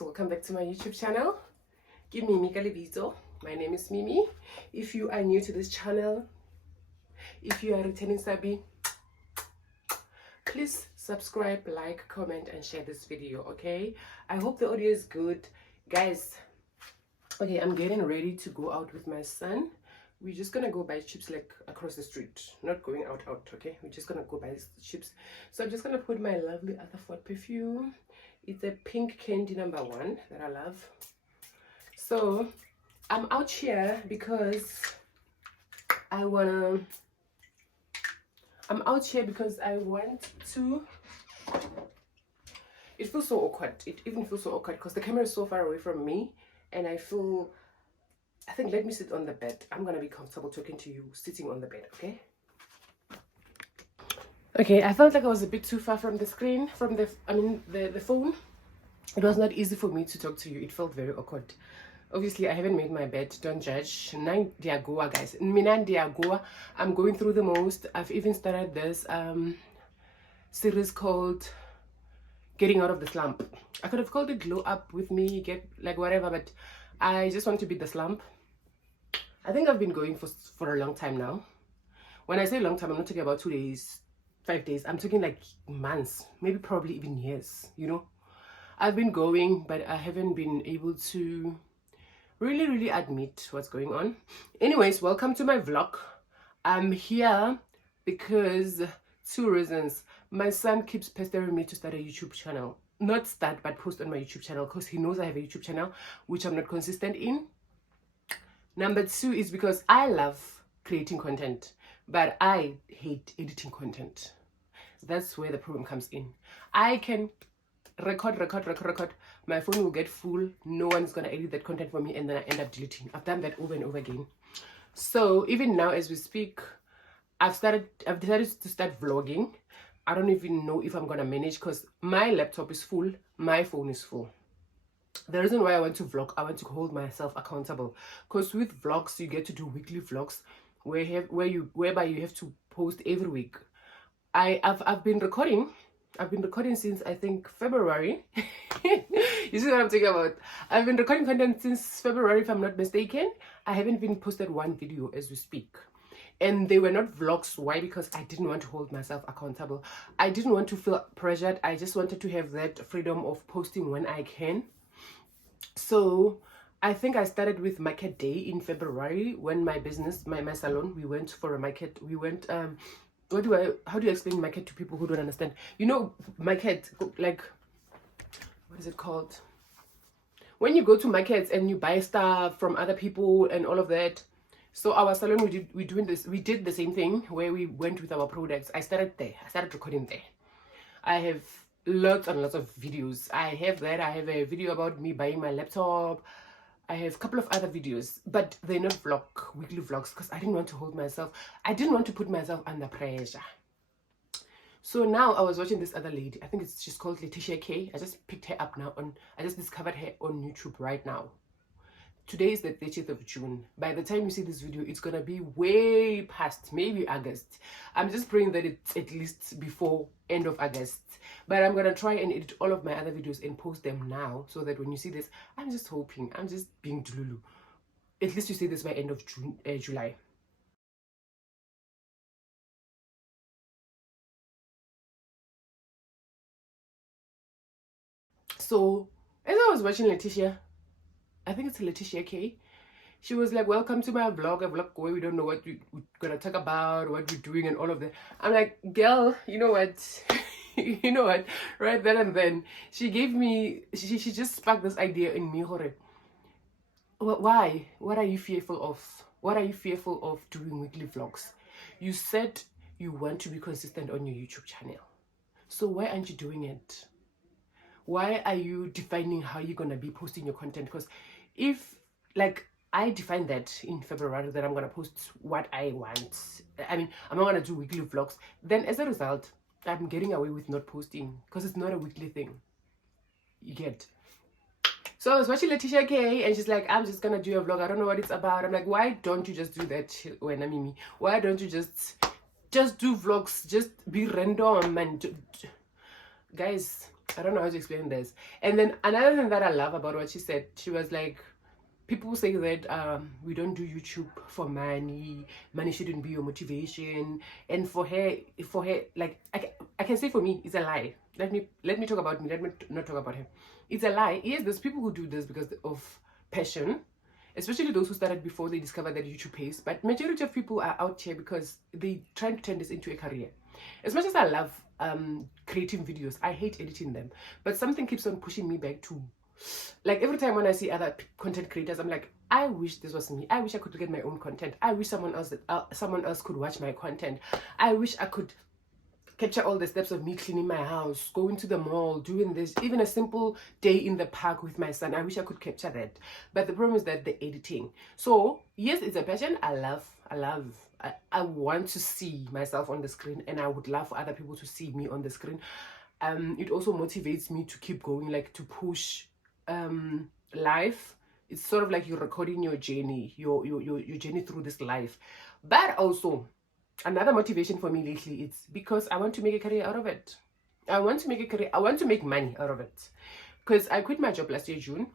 guys, welcome back to my YouTube channel. Give me Mika Levito. My name is Mimi. If you are new to this channel, if you are returning Sabi, please subscribe, like, comment and share this video. Okay, I hope the audio is good, guys. Okay, I'm getting ready to go out with my son. We're just gonna go buy chips like across the street, not going out. Okay, we're just gonna go buy chips. So I'm just gonna put my lovely Atherford perfume. It's a pink candy #1 that I love. So I'm out here because I want to. It feels so awkward. It even feels so awkward because the camera is so far away from me, and I think let me sit on the bed. I'm gonna be comfortable talking to you sitting on the bed. Okay, I felt like I was a bit too far from the screen, from the phone. It was not easy for me to talk to you. It felt very awkward. Obviously, I haven't made my bed. Don't judge. Nine diagoa, guys. Minan diagoa. I'm going through the most. I've even started this series called Getting Out of the Slump. I could have called it Glow Up With Me, get like whatever, but I just want to beat the slump. I think I've been going for a long time now. When I say long time, I'm not talking about 2 days, 5 days. I'm talking like months, maybe probably even years, you know. I've been going, but I haven't been able to really admit what's going on. Anyways, welcome to my vlog. I'm here because 2 reasons. My son keeps pestering me to start a YouTube channel. Not start, but post on my YouTube channel because he knows I have a YouTube channel, which I'm not consistent in. Number 2 is because I love creating content, but I hate editing content. That's where the problem comes in. I can record. My phone will get full. No one's gonna edit that content for me, and then I end up deleting. I've done that over and over again. So even now as we speak, I've decided to start vlogging. I don't even know if I'm gonna manage because my laptop is full, my phone is full. The reason why I want to vlog, I want to hold myself accountable, because with vlogs you get to do weekly vlogs whereby you have to post every week. I've been recording since I think February. You see what I'm talking about? I've been recording content since February, if I'm not mistaken. I haven't even posted one video as we speak. And they were not vlogs. Why? Because I didn't want to hold myself accountable. I didn't want to feel pressured. I just wanted to have that freedom of posting when I can. So I think I started with market day in February when my business, my salon, we went for a market. We went how do you explain market to people who don't understand? You know, market, like, what is it called? When you go to markets and you buy stuff from other people and all of that. So our salon, we did the same thing where we went with our products. I started recording there. I have lots and lots of videos. I have a video about me buying my laptop. I have a couple of other videos, but they're not weekly vlogs, because I didn't want to hold myself. I didn't want to put myself under pressure. So now I was watching this other lady. I think she's called Letitia K. I just picked her up now I just discovered her on YouTube right now. Today is the 30th of June. By the time you see this video, it's gonna be way past, maybe August. I'm just praying that it's at least before end of August. But I'm gonna try and edit all of my other videos and post them now, so that when you see this, I'm just hoping, I'm just being Dululu. At least you see this by end of July. So as I was watching Letitia, I think it's Letitia K. She was like, welcome to my vlog, a vlog where we don't know what we're gonna talk about, what we're doing and all of that. I'm like, girl, you know what? You know what? Right then and then, she just sparked this idea in me. Why? What are you fearful of? What are you fearful of doing weekly vlogs? You said you want to be consistent on your YouTube channel. So why aren't you doing it? Why are you defining how you're gonna be posting your content? Because if, like, I defined that in February that I'm gonna post what I want. I mean, I'm not gonna do weekly vlogs. Then as a result, I'm getting away with not posting because it's not a weekly thing. You get. So I was watching Letitia K and she's like, I'm just gonna do a vlog. I don't know what it's about. I'm like, why don't you just do that when I'm Mimi? Why don't you just do vlogs? Just be random and guys. I don't know how to explain this. And then another thing that I love about what she said, she was like, people say that we don't do YouTube for money. Money shouldn't be your motivation. And for her, like I can say for me, it's a lie. Let me talk about me. Let me not talk about him. It's a lie. Yes, there's people who do this because of passion, especially those who started before they discovered that YouTube pays. But majority of people are out here because they trying to turn this into a career. As much as I love creating videos, I hate editing them. But something keeps on pushing me back to, like, every time when I see other content creators, I'm like, I wish this was me. I wish I could get my own content. I wish someone else could watch my content. I wish I could capture all the steps of me cleaning my house, going to the mall, doing this, even a simple day in the park with my son. I wish I could capture that. But the problem is that the editing. So yes, it's a passion. I want to see myself on the screen, and I would love for other people to see me on the screen. It also motivates me to keep going, like to push life. It's sort of like you're recording your journey, your journey through this life. But also, another motivation for me lately, it's because I want to make a career out of it. I want to make a career. I want to make money out of it. Because I quit my job last year, June.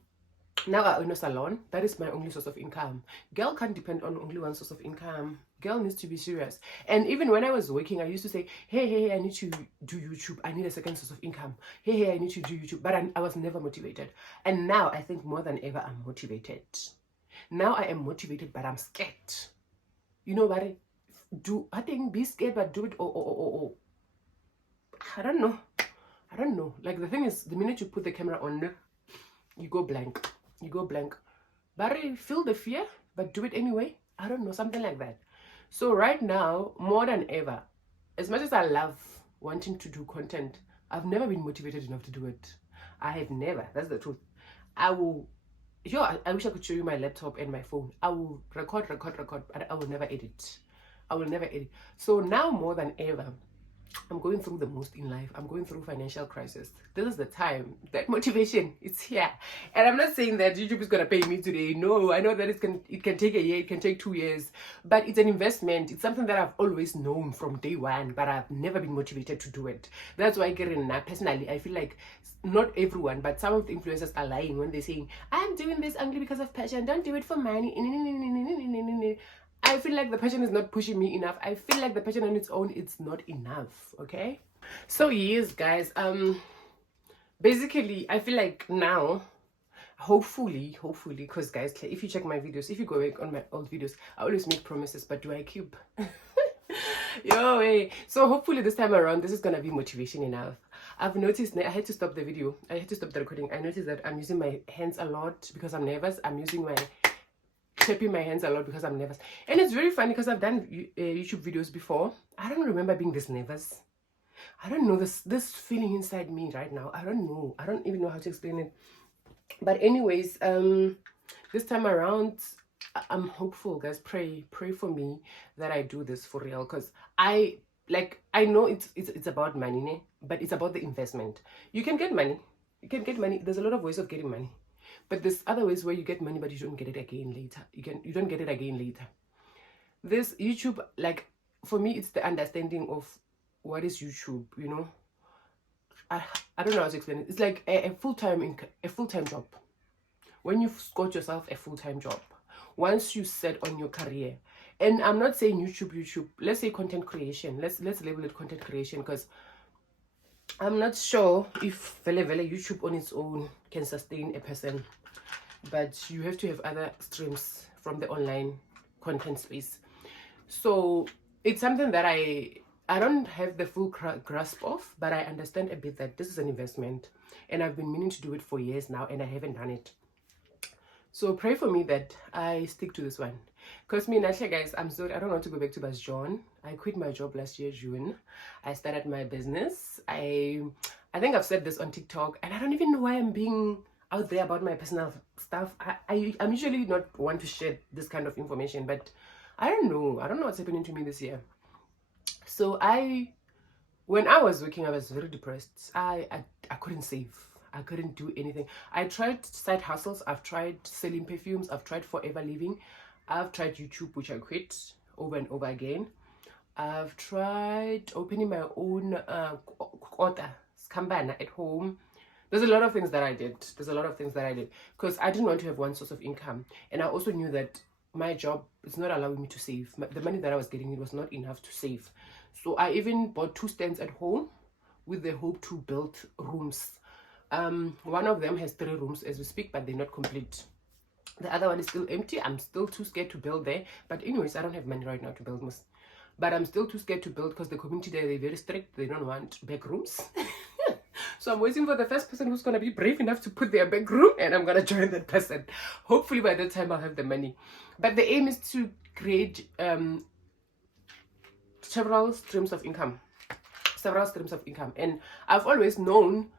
Now I own a salon. That is my only source of income. Girl can't depend on only one source of income. Girl needs to be serious. And even when I was working, I used to say, hey, I need to do YouTube. I need a second source of income. Hey, I need to do YouTube. But I was never motivated. And now I think more than ever I'm motivated. Now I am motivated, but I'm scared. You know what? I think be scared, but do it. I don't know. Like, the thing is, the minute you put the camera on, you go blank. But feel the fear, but do it anyway. I don't know, something like that. So right now, more than ever, as much as I love wanting to do content, I've never been motivated enough to do it. I have never. That's the truth. I wish I could show you my laptop and my phone. I will record, but I will never edit. So now more than ever, I'm going through the most in life. I'm going through financial crisis. This is the time. That motivation, it's here. And I'm not saying that YouTube is gonna pay me today. No, I know that it can take a year, it can take 2 years, but it's an investment. It's something that I've always known from day one, but I've never been motivated to do it. That's why, personally, I feel like not everyone, but some of the influencers are lying when they're saying, I'm doing this only because of passion. Don't do it for money. I feel like the passion is not pushing me enough. I feel like the passion on its own, it's not enough. Okay, so yes, guys, basically I feel like now, hopefully, because guys, if you check my videos, if you go back on my old videos, I always make promises, but do I keep? Yo, hey. So hopefully this time around, this is gonna be motivation enough. I've noticed I had to stop the video. I had to stop the recording. I noticed that I'm using my hands a lot because I'm nervous. I'm using my clapping my hands a lot because I'm nervous. And it's very funny because I've done YouTube videos before. I don't remember being this nervous. I don't know, this feeling inside me right now. I don't know. I don't even know how to explain it. But anyways, this time around, I'm hopeful, guys. Pray for me that I do this for real, because I know it's about money, né? But it's about the investment. You can get money. There's a lot of ways of getting money. But there's other ways where you get money, but you don't get it again later. You don't get it again later. This YouTube, like, for me, it's the understanding of what is YouTube. You know, I don't know how to explain it. It's like a full-time job. When you've got yourself a full-time job, once you set on your career, and I'm not saying YouTube. Let's say content creation. Let's label it content creation, because I'm not sure if YouTube on its own can sustain a person, but you have to have other streams from the online content space. So it's something that I don't have the full grasp of, but I understand a bit that this is an investment, and I've been meaning to do it for years now, and I haven't done it. So pray for me that I stick to this one. Because me, naturally, guys, I'm sorry, I don't want to go back to Bas John. I quit my job last year, June. I started my business. I think I've said this on TikTok, and I don't even know why I'm being out there about my personal stuff. I'm usually not one to share this kind of information, but I don't know what's happening to me this year. So when I was working, I was very depressed. I couldn't save. I couldn't do anything. I tried side hustles. I've tried selling perfumes. I've tried forever living. I've tried YouTube, which I quit over and over again. I've tried opening my own kota, skambana at home. There's a lot of things that I did. Because I didn't want to have one source of income. And I also knew that my job is not allowing me to save. The money that I was getting, it was not enough to save. So I even bought 2 stands at home with the hope to build rooms. One of them has 3 rooms as we speak, but they're not complete. The other one is still empty. I'm still too scared to build there. But anyways, I don't have money right now to build most. But I'm still too scared to build because the community there, they're very strict. They don't want back rooms. So I'm waiting for the first person who's going to be brave enough to put their back room, and I'm going to join that person. Hopefully by that time I'll have the money. But the aim is to create several streams of income. And I've always known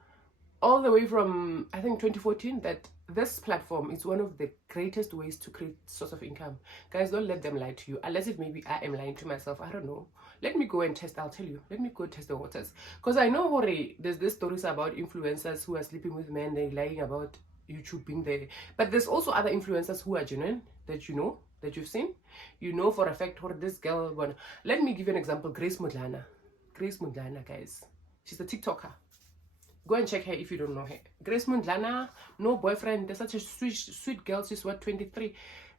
all the way from, I think, 2014 that this platform is one of the greatest ways to create source of income. Guys, don't let them lie to you, unless it maybe I am lying to myself. I don't know. Let me go and test. I'll tell you. Let me go test the waters, because I know there's this stories about influencers who are sleeping with men. They're lying about YouTube being there, but there's also other influencers who are genuine, that you know, that you've seen. You know for a fact what this girl won. Let me give you an example. Grace Mudlana, guys, she's a TikToker. Go and check her if you don't know her. Grace Mundlana, no boyfriend. There's such a sweet girl. She's what, 23?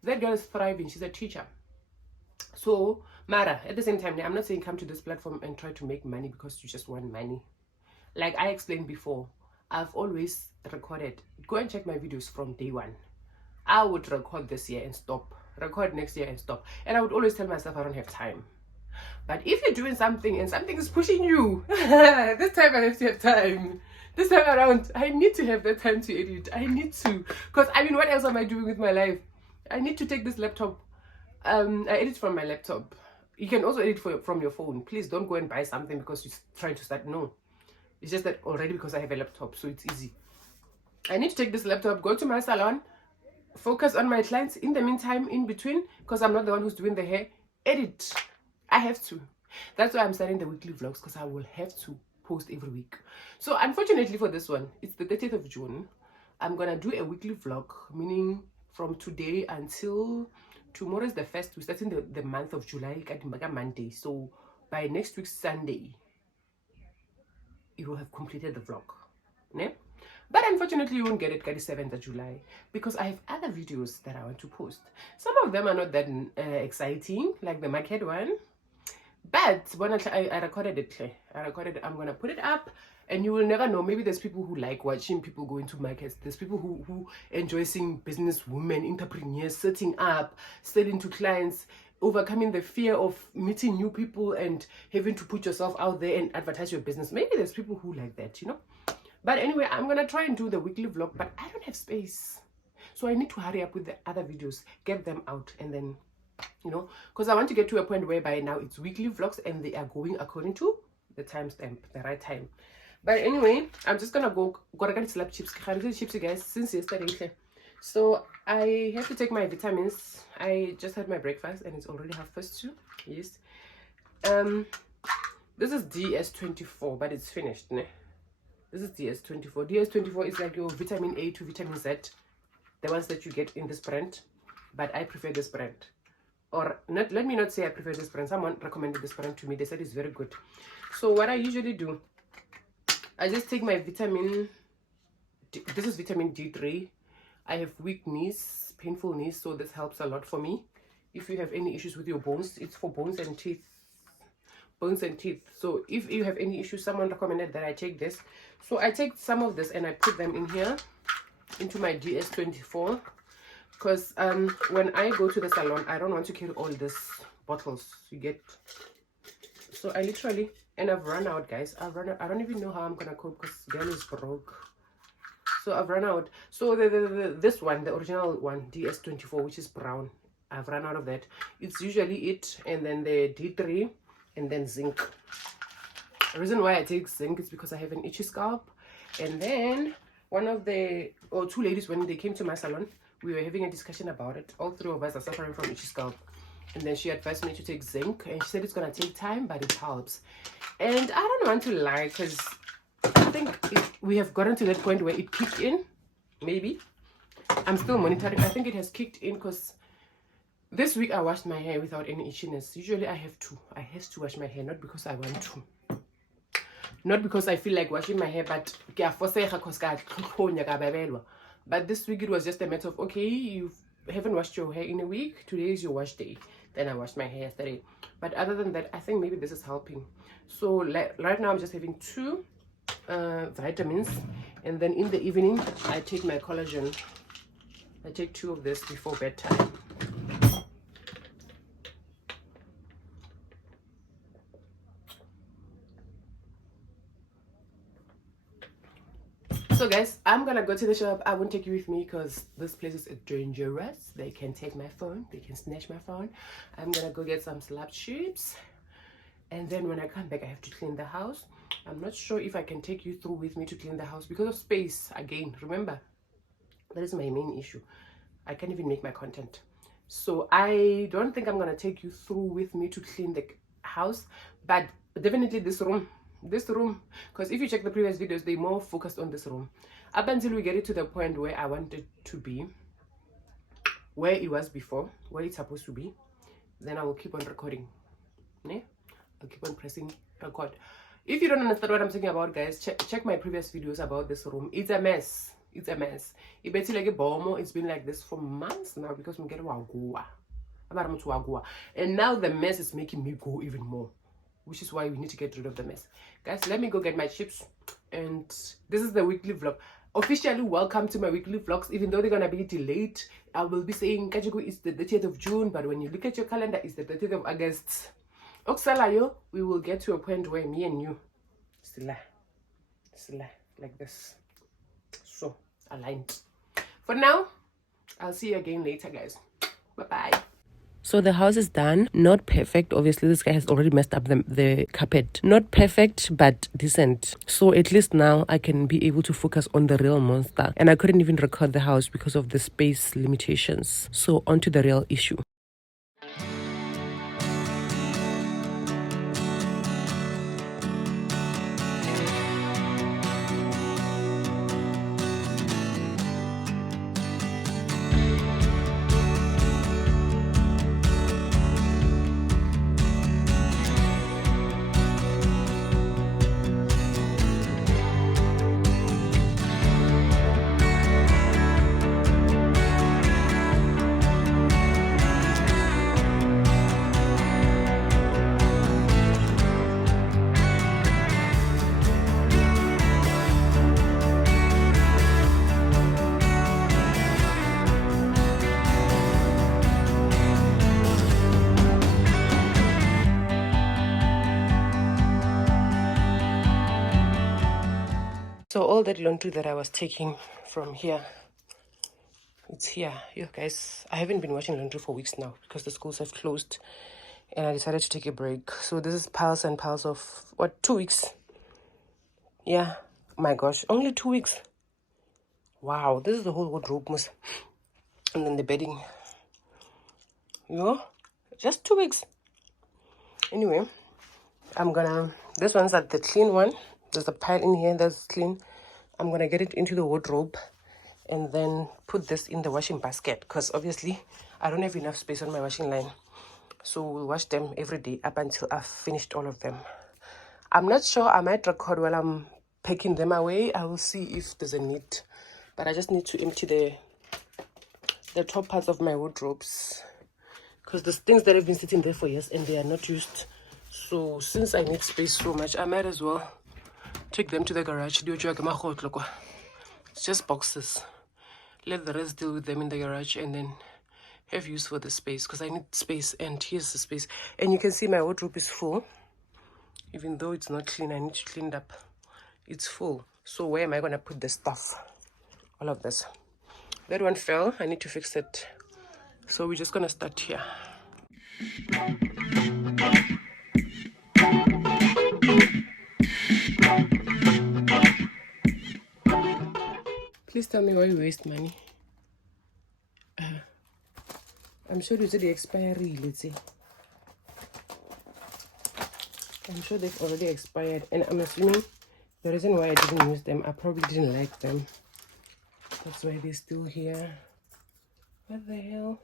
That girl is thriving. She's a teacher. So, Mara, at the same time, I'm not saying come to this platform and try to make money because you just want money. Like I explained before, I've always recorded. Go and check my videos from day one. I would record this year and stop. Record next year and stop. And I would always tell myself I don't have time. But if you're doing something and something is pushing you, this time I have to have time. This time around, I need to have that time to edit. I need to. Because, I mean, what else am I doing with my life? I need to take this laptop. I edit from my laptop. You can also edit from your phone. Please don't go and buy something because you're trying to start. No. It's just that already because I have a laptop, so it's easy. I need to take this laptop, go to my salon, focus on my clients. In the meantime, in between, because I'm not the one who's doing the hair, edit. I have to. That's why I'm starting the weekly vlogs, because I will have to post every week. So unfortunately for this one, it's the 30th of June. I'm gonna do a weekly vlog, meaning from today until tomorrow is the 1st. We're starting the month of July, Monday. So by next week's Sunday, it will have completed the vlog. Ne? But unfortunately, you won't get it 7th of July because I have other videos that I want to post. Some of them are not that exciting, like the market one. But when I recorded it, I'm going to put it up and you will never know. Maybe there's people who like watching people go into markets. There's people who enjoy seeing business women, entrepreneurs, setting up, selling to clients, overcoming the fear of meeting new people and having to put yourself out there and advertise your business. Maybe there's people who like that, you know. But anyway, I'm going to try and do the weekly vlog, but I don't have space. So I need to hurry up with the other videos, get them out, and then, you know, because I want to get to a point where by now it's weekly vlogs and they are going according to the timestamp, the right time. But anyway, I'm just gonna go get slap chips, guys, since yesterday. So I have to take my vitamins. I just had my breakfast and it's already 2:30. Yes. This is DS24, but it's finished. Ne? This is DS24. DS24 is like your vitamin A to vitamin Z, the ones that you get in this brand, but I prefer this brand. Or not, let me not say I prefer this brand. Someone recommended this brand to me. They said it's very good. So what I usually do, I just take my vitamin D. This is vitamin D3. I have weak knees, painful knees, so this helps a lot for me. If you have any issues with your bones, it's for bones and teeth. Bones and teeth. So if you have any issues, someone recommended that I take this. So I take some of this and I put them in here into my DS24. Because when I go to the salon, I don't want to carry all these bottles you get. So I literally, and I've run out, guys. I've run out. I don't even know how I'm gonna cope because girl is broke. So I've run out. So this one, the original one, DS24, which is brown, I've run out of that. It's usually it, and then the D3, and then zinc. The reason why I take zinc is because I have an itchy scalp. And then one of the, or two ladies, when they came to my salon, we were having a discussion about it. All three of us are suffering from itchy scalp. And then she advised me to take zinc. And she said it's going to take time, but it helps. And I don't want to lie, because I think we have gotten to that point where it kicked in. Maybe. I'm still monitoring. I think it has kicked in because this week I washed my hair without any itchiness. Usually I have to. I have to wash my hair, not because I want to. Not because I feel like washing my hair, but but this week it was just a matter of, okay, you haven't washed your hair in a week, today is your wash day. Then I washed my hair yesterday. But other than that, I think maybe this is helping. So right now I'm just having 2 vitamins, and then in the evening I take my collagen. I take 2 of this before bedtime. So guys, I'm gonna go to the shop. I won't take you with me because this place is dangerous. They can take my phone, they can snatch my phone. I'm gonna go get some slab chips, and then when I come back I have to clean the house. I'm not sure if I can take you through with me to clean the house because of space. Again, remember, that is my main issue. I can't even make my content. So I don't think I'm gonna take you through with me to clean the house, but definitely this room, because if you check the previous videos, they more focused on this room. Up until we get it to the point where I want it to be, where it was before, where it's supposed to be, then I will keep on recording. Yeah? I'll keep on pressing record. If you don't understand what I'm talking about, guys, check my previous videos about this room. It's a mess. It's a mess. It's been like this for months now because we get wagua. And now the mess is making me go even more, which is why we need to get rid of the mess. Guys, let me go get my chips. And this is the weekly vlog. Officially, welcome to my weekly vlogs. Even though they're gonna be delayed, I will be saying Kajiku is the 30th of June, but when you look at your calendar, it's the 30th of August. Oksalayo, we will get to a point where me and you still like this. So aligned. For now, I'll see you again later, guys. Bye-bye. So the house is done. Not perfect. Obviously, this guy has already messed up the carpet. Not perfect, but decent. So at least now I can be able to focus on the real monster. And I couldn't even record the house because of the space limitations. So on to the real issue. So all that laundry that I was taking from here, it's here. You guys, I haven't been washing laundry for weeks now because the schools have closed and I decided to take a break. So this is piles and piles of, what, 2 weeks? Yeah, my gosh, only 2 weeks. Wow, this is the whole wardrobe. And then the bedding. You know, just 2 weeks. Anyway, this one's like the clean one. There's a pile in here that's clean. I'm gonna get it into the wardrobe and then put this in the washing basket because obviously I don't have enough space on my washing line. So we'll wash them every day up until I've finished all of them. I'm not sure. I might record while I'm packing them away. I will see if there's a need. But I just need to empty the top parts of my wardrobes because there's things that have been sitting there for years and they are not used. So since I need space so much, I might as well take them to the garage. It's just boxes. Let the rest deal with them in the garage and then have use for the space because I need space. And here's the space. And you can see my wardrobe is full. Even though it's not clean, I need to clean it up. It's full. So where am I going to put the stuff? All of this. That one fell. I need to fix it. So we're just going to start here. Please tell me why you waste money. I'm sure you said the expiry, let's see. I'm sure they've already expired. And I'm assuming the reason why I didn't use them, I probably didn't like them. That's why they're still here. What the hell?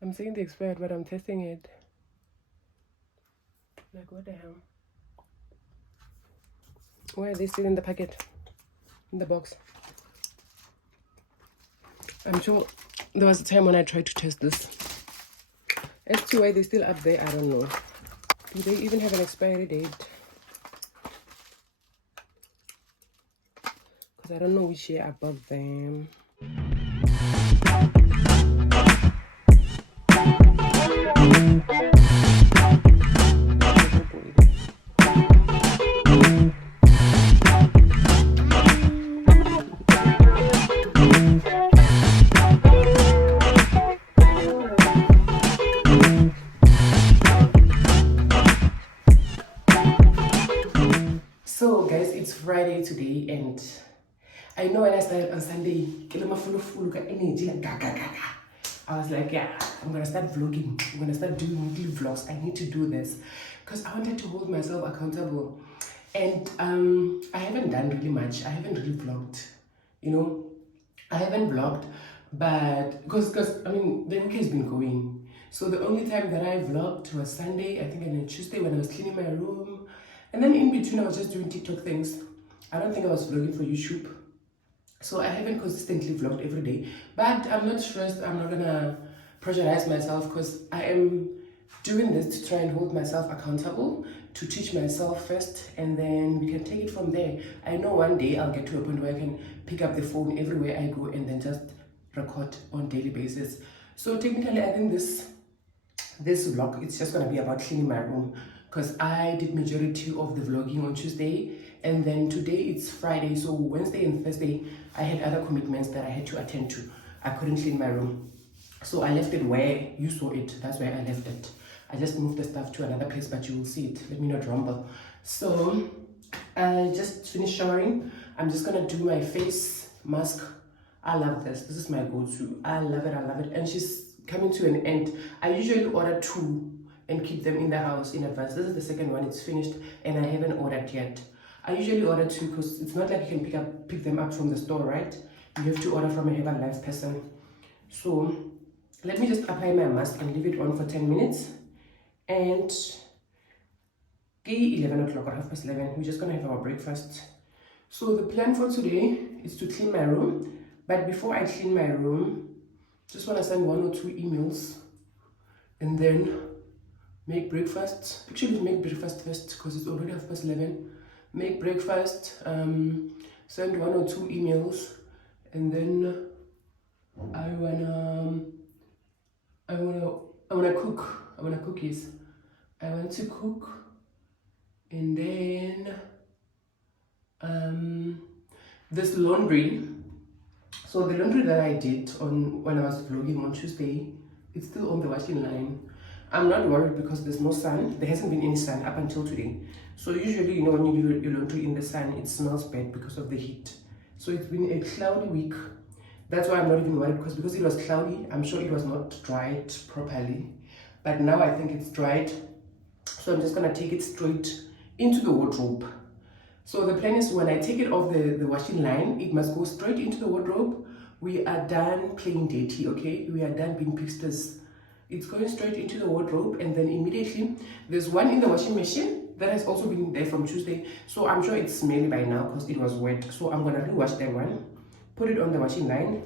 I'm saying they expired, but I'm testing it. Like, what the hell? Why are they still in the packet? In the box? I'm sure there was a time when I tried to test this. As to why they're still up there, I don't know. Do they even have an expiry date? Because I don't know which year I bought them. So guys, it's Friday today, and I know when I started on Sunday, energy, I was like, yeah, I'm gonna start vlogging. I'm gonna start doing weekly vlogs. I need to do this because I wanted to hold myself accountable. And I haven't done really much. I haven't really vlogged, you know. I haven't vlogged, but because I mean the week has been going. So the only time that I vlogged was Sunday, I think, and then Tuesday when I was cleaning my room, and then in between I was just doing TikTok things. I don't think I was vlogging for YouTube. So I haven't consistently vlogged every day, but I'm not stressed. I'm not gonna pressurize myself because I am doing this to try and hold myself accountable, to teach myself first, and then we can take it from there. I know one day I'll get to a point where I can pick up the phone everywhere I go and then just record on daily basis. So technically I think this vlog, it's just gonna be about cleaning my room because I did majority of the vlogging on Tuesday, and then today it's Friday, so Wednesday and Thursday I had other commitments that I had to attend to. I couldn't clean my room, so I left it where you saw it. That's where I left it. I just moved the stuff to another place, but you will see it. Let me not rumble. So I just finished showering. I'm just gonna do my face mask. I love this. This is my go-to. I love it. I love it. And she's coming to an end. I usually order 2 and keep them in the house in advance. This is the second one. It's finished and I haven't ordered yet. I usually order 2 because it's not like you can pick them up from the store, right? You have to order from a Herbalife person. So let me just apply my mask and leave it on for 10 minutes. And 11 o'clock or 11:30, we're just gonna have our breakfast. So the plan for today is to clean my room. But before I clean my room, just want to send 1 or 2 emails and then make breakfast. Actually, make breakfast first because it's already 11:30. Make breakfast, send 1 or 2 emails, and then I wanna cook. I wanna cook, yes. I want to cook, and then this laundry. So the laundry that I did on when I was vlogging on Tuesday, it's still on the washing line. I'm not worried because there's no sun. There hasn't been any sun up until today. So usually, you know, when you do your laundry in the sun, it smells bad because of the heat. So it's been a cloudy week. That's why I'm not even worried because it was cloudy. I'm sure it was not dried properly. But now I think it's dried. So I'm just gonna take it straight into the wardrobe. So the plan is when I take it off the washing line, it must go straight into the wardrobe. We are done playing dirty, okay? We are done being pixters. It's going straight into the wardrobe, and then immediately there's one in the washing machine that has also been there from Tuesday. So I'm sure it's smelly by now because it was wet. So I'm gonna rewash that one, put it on the washing line,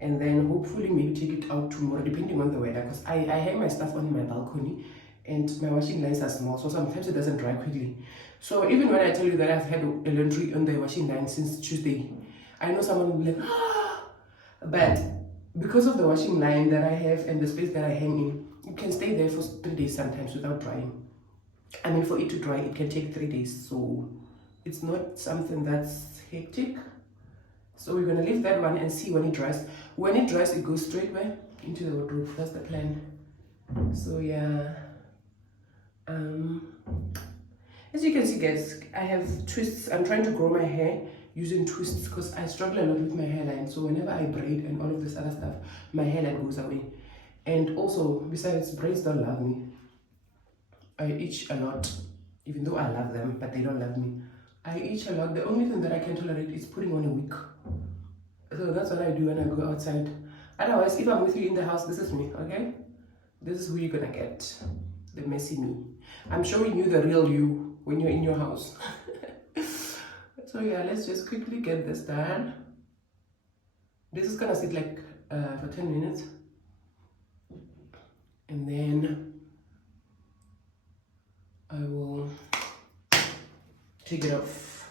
and then hopefully maybe take it out tomorrow depending on the weather, because I hang my stuff on my balcony and my washing lines are small, so sometimes it doesn't dry quickly. So even when I tell you that I've had a laundry on the washing line since Tuesday, I know someone will be like, ah, but because of the washing line that I have and the space that I hang in, it can stay there for 3 days sometimes without drying. I mean, for it to dry, it can take 3 days, so it's not something that's hectic. So we're gonna leave that one and see when it dries. When it dries, it goes straight where? Into the wardrobe. That's the plan. So yeah. As you can see, guys, I have twists. I'm trying to grow my hair using twists because I struggle a lot with my hairline. So whenever I braid and all of this other stuff, my hairline goes away. And also, besides, braids don't love me. I itch a lot, even though I love them, but they don't love me. I itch a lot. The only thing that I can tolerate is putting on a wig. So that's what I do when I go outside. Otherwise, if I'm with you in the house, this is me, okay? This is who you're gonna get. the messy me. I'm showing you the real you when you're in your house. So yeah, let's just quickly get this done. This is gonna sit like for 10 minutes. And then I will take it off.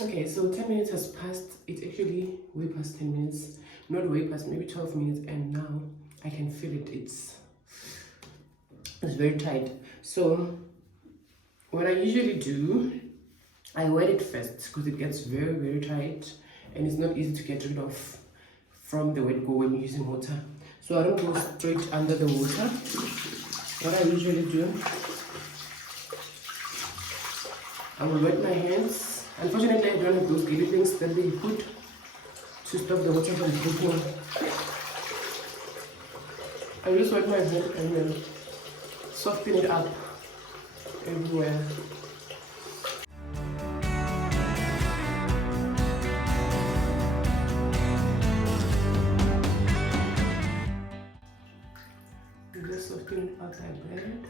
Okay, so 10 minutes has passed. It's actually way past 10 minutes. Not way past, maybe 12 minutes. And now I can feel it. It's very tight. So what I usually do, I wet it first because it gets very, very tight. And it's not easy to get rid of from the wet go when you're using water. So I don't go straight under the water. What I usually do, I will wet my hands. Unfortunately, I don't have those gilly things that they put to stop the water from dripping. I just wet my hand and then soften it up everywhere. Just soften it up like that.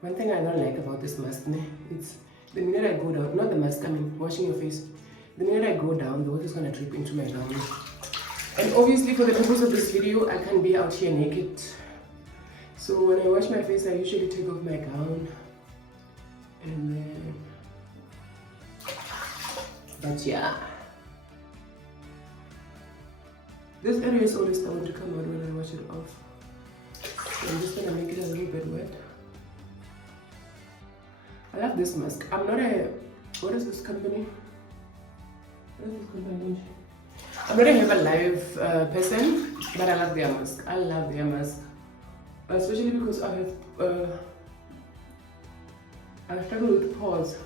One thing I don't like about this mask, it's the minute I go down, not the mask, I mean washing your face, the minute I go down, the water is going to drip into my gown. And obviously for the purpose of this video, I can't be out here naked. So when I wash my face, I usually take off my gown. And then, but yeah. This area is always starting to come out when I wash it off. So I'm just going to make it a little bit wet. I love this mask. I'm not a, what is this company? What is this company? I'm not a Herbalife person, but I love their mask. I love their mask. Especially because I struggle with pores.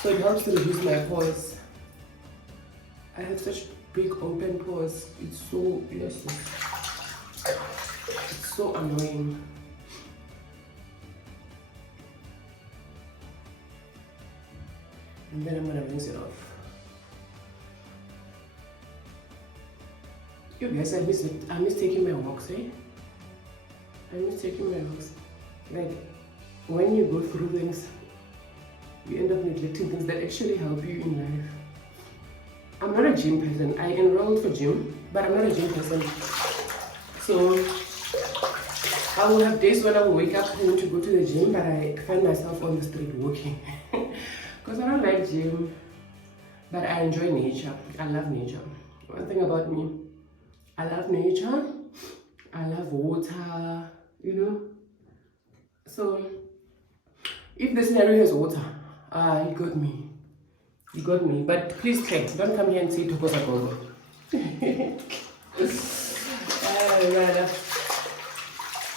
So it helps to reduce my pores. I have such big open pores. It's so, yes, it's so annoying. And then I'm gonna rinse it off. You guys, I miss taking my walks, eh? I miss taking my walks. Like, when you go through things, you end up neglecting things that actually help you in life. I'm not a gym person. I enrolled for gym, but I'm not a gym person. So I will have days when I will wake up and to go to the gym, but I find myself on the street walking. Because I don't like gym, but I enjoy nature. I love nature. One thing about me, I love nature. I love water, you know. So if the scenario has water, you got me. You got me. But please try. Don't come here and say Tokosa Congo.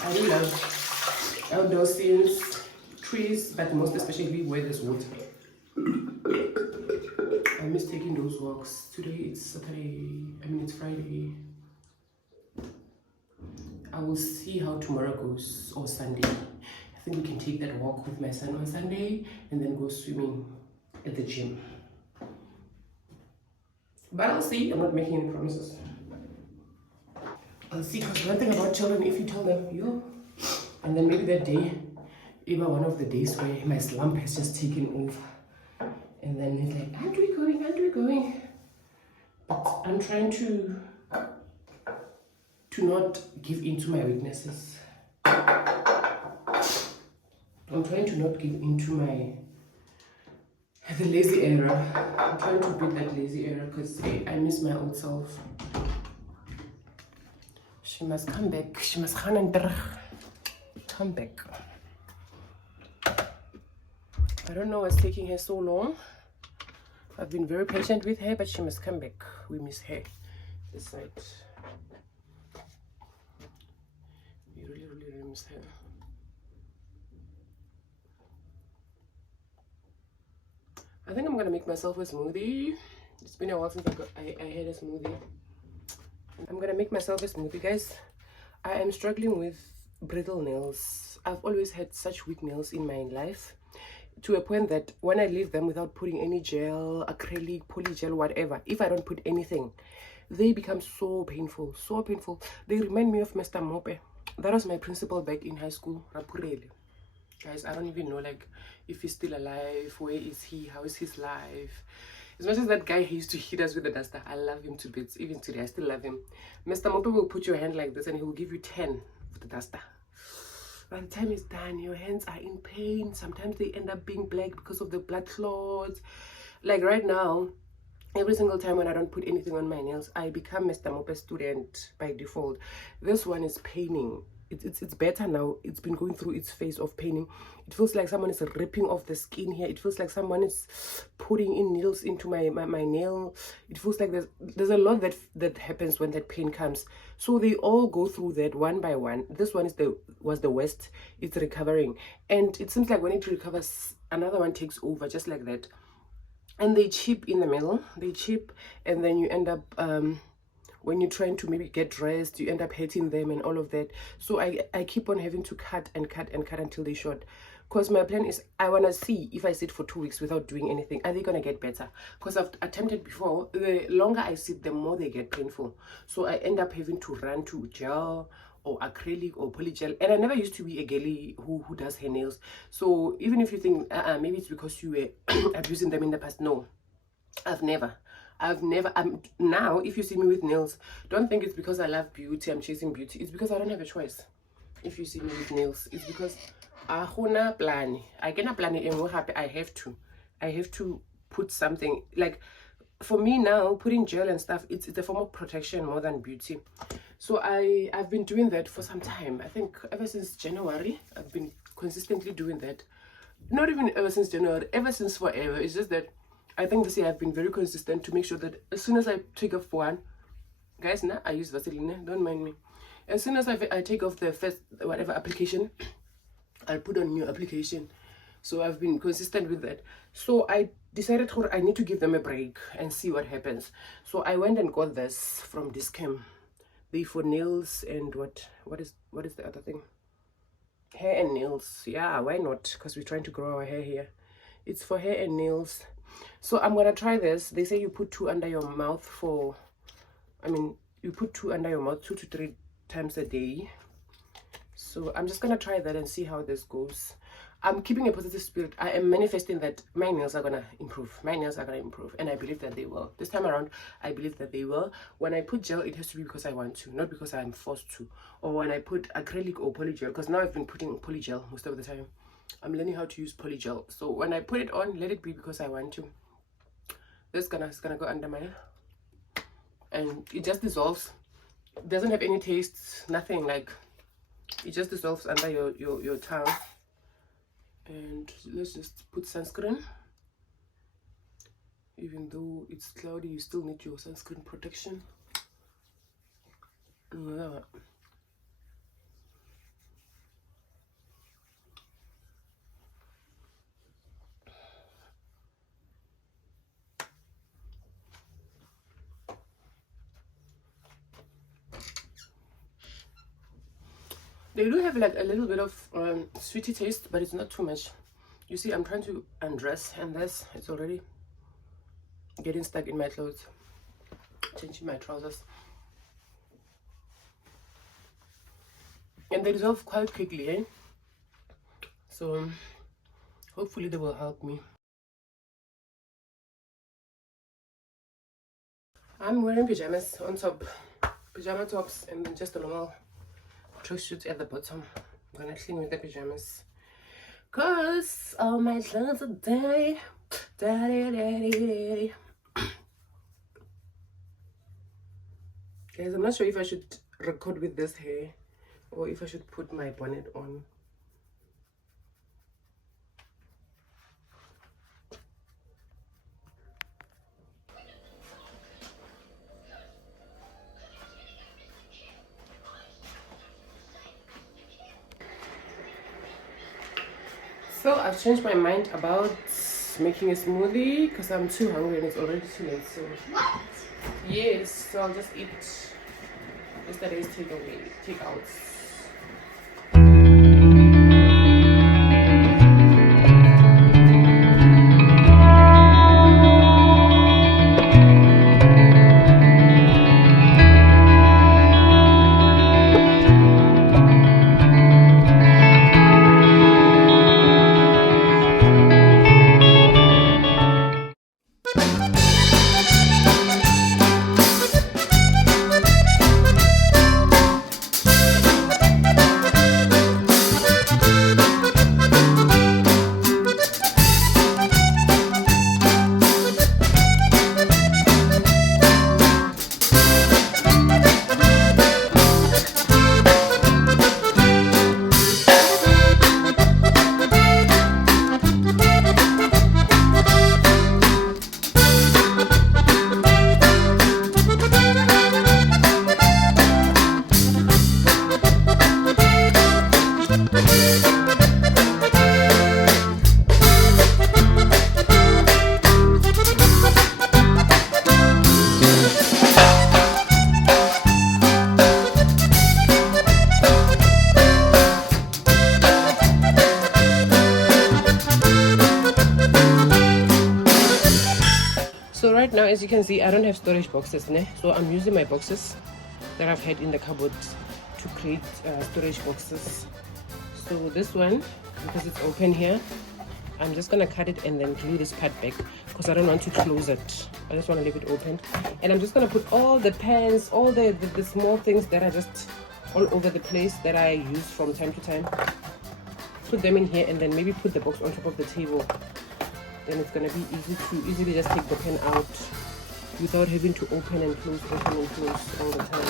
I do love outdoor scenes, trees, but most especially where there's water. I miss taking those walks. Today it's Saturday, it's Friday. I will see how tomorrow goes, or Sunday. I think we can take that walk with my son on Sunday and then go swimming at the gym. But I'll see. I'm not making any promises. I'll see, because one thing about children, if you tell them, yo, and then maybe that day, even one of the days where my slump has just taken over, and then it's like, aren't we going? But I'm trying to not give in to my weaknesses. I'm trying to not give in to the lazy era. I'm trying to beat that lazy era because I miss my old self. She must come back. She must come back. I don't know what's taking her so long. I've been very patient with her, but she must come back. We miss her. This side. We really miss her. I think I'm gonna make myself a smoothie. It's been a while since I had a smoothie. I'm gonna make myself a smoothie, guys. I am struggling with brittle nails. I've always had such weak nails in my life, to a point that when I leave them without putting any gel, acrylic, polygel, whatever, if I don't put anything, they become so painful, so painful. They remind me of Mr. Mope. That was my principal back in high school, Rapurele. Guys, I don't even know, like, if he's still alive, where is he, how is his life. As much as that guy he used to hit us with the duster, I love him to bits. Even today, I still love him. Mr. Mope will put your hand like this and he will give you 10 with the duster. By the time it's done, your hands are in pain. Sometimes they end up being black because of the blood clots. Like right now, every single time when I don't put anything on my nails, I become Mr. Mope's student by default. This one is paining. It's better now. It's been going through its phase of paining. It feels like someone is ripping off the skin here. It feels like someone is putting in needles into my nail. It feels like there's a lot that happens when that pain comes. So they all go through that one by one. This one was the worst. It's recovering, and it seems like when it recovers, another one takes over, just like that. And they chip in the middle. They chip, and then you end up when you're trying to maybe get dressed, you end up hurting them and all of that. So I keep on having to cut and cut and cut until they short. Because my plan is, I want to see if I sit for 2 weeks without doing anything, are they going to get better? Because I've attempted before, the longer I sit, the more they get painful. So I end up having to run to gel or acrylic or polygel. And I never used to be a girly who does her nails. So even if you think, maybe it's because you were abusing them in the past, no. I've never now if you see me with nails, don't think it's because I love beauty, I'm chasing beauty. It's because I don't have a choice. If you see me with nails, it's because I cannot plan. I have to put something. Like for me now, putting gel and stuff, it's a form of protection more than beauty. So I've been doing that for some time. I think ever since January I've been consistently doing that. Not even ever since January, ever since forever. It's just that I think this year I've been very consistent to make sure that as soon as I take off one, guys, now I use Vaseline, don't mind me. As soon as I take off the first whatever application, I'll put on new application. So I've been consistent with that. So I decided I need to give them a break and see what happens. So I went and got this from Discam. They for nails and what is the other thing? Hair and nails. Yeah, why not? Because we're trying to grow our hair here. It's for hair and nails. So I'm gonna try this. They say you put 2 under your mouth you put 2 under your mouth 2 to 3 times a day. So I'm just gonna try that and see how this goes. I'm keeping a positive spirit. I am manifesting that my nails are gonna improve. My nails are gonna improve, and I believe that they will. This time around, I believe that they will. When I put gel, it has to be because I want to, not because I'm forced to. Or when I put acrylic or polygel, because now I've been putting polygel most of the time. I'm learning how to use polygel. So when I put it on, let it be because I want to. This is gonna go under my, and it just dissolves. It doesn't have any taste, nothing. Like it just dissolves under your tongue. And let's just put sunscreen. Even though it's cloudy, you still need your sunscreen protection. They do have like a little bit of sweetie taste, but it's not too much. You see, I'm trying to undress, and it's already getting stuck in my clothes. Changing my trousers. And they dissolve quite quickly, eh? So hopefully they will help me. I'm wearing pajamas on top. Pajama tops and then just a normal tracksuit at the bottom. I'm gonna clean with the pajamas. Cause all my clothes are dirty. Dirty. Guys, I'm not sure if I should record with this hair or if I should put my bonnet on. So I've changed my mind about making a smoothie because I'm too hungry and it's already too late. So What? yes, so I'll just eat Yesterday's takeouts. So right now, as you can see, I don't have storage boxes, ne? So I'm using my boxes that I've had in the cupboard to create storage boxes. So this one, because it's open here, I'm just gonna cut it and then glue this part back because I don't want to close it. I just want to leave it open. And I'm just gonna put all the pans, all the small things that are just all over the place that I use from time to time. Put them in here and then maybe put the box on top of the table. Then it's gonna be easy to easily just take the pen out without having to open and close all the time.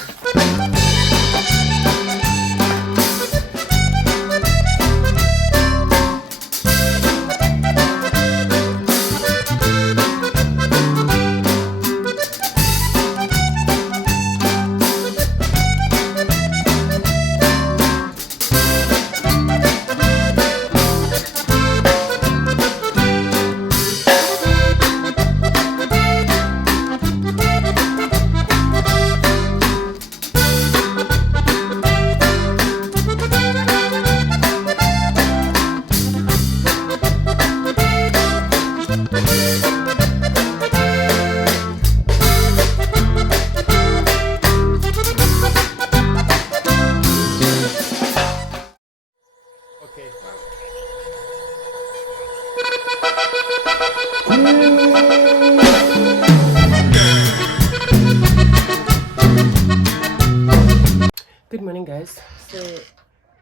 Good morning, guys. So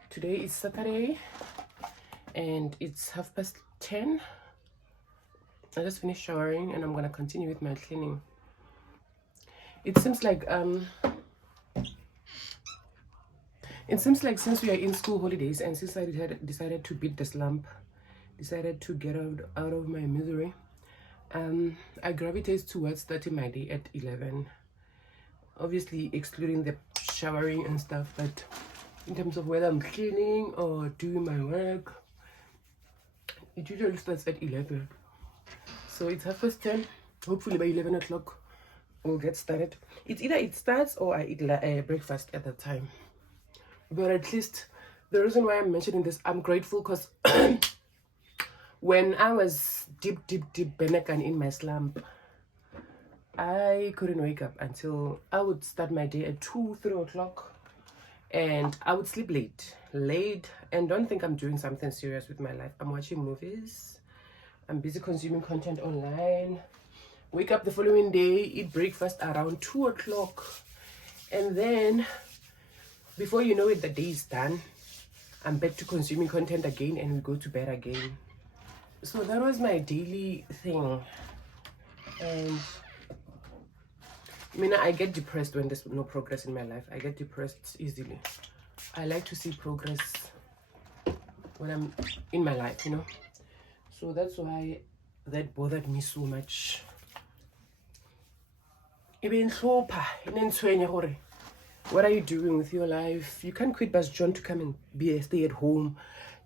today is Saturday and it's 10:30. I just finished showering and I'm gonna continue with my cleaning. It seems like since we are in school holidays and since I decided to beat the slump, decided to get out of my misery, I gravitate towards starting my day at 11, obviously excluding the showering and stuff, but in terms of whether I'm cleaning or doing my work, it usually starts at 11. So it's 10:30. Hopefully by 11 o'clock we'll get started. It's either it starts or I eat breakfast at that time. But at least the reason why I'm mentioning this, I'm grateful because when I was deep benekan in my slump, I couldn't wake up until I would start my day at 2-3 o'clock, and I would sleep late, and don't think I'm doing something serious with my life. I'm watching movies, I'm busy consuming content online, wake up the following day, eat breakfast around 2 o'clock, and then before you know it, the day is done. I'm back to consuming content again and we go to bed again. So that was my daily thing. And I get depressed when there's no progress in my life. I get depressed easily. I like to see progress when I'm in my life, So that's why that bothered me so much. What are you doing with your life? You can't quit Bas John to come and be a stay-at-home.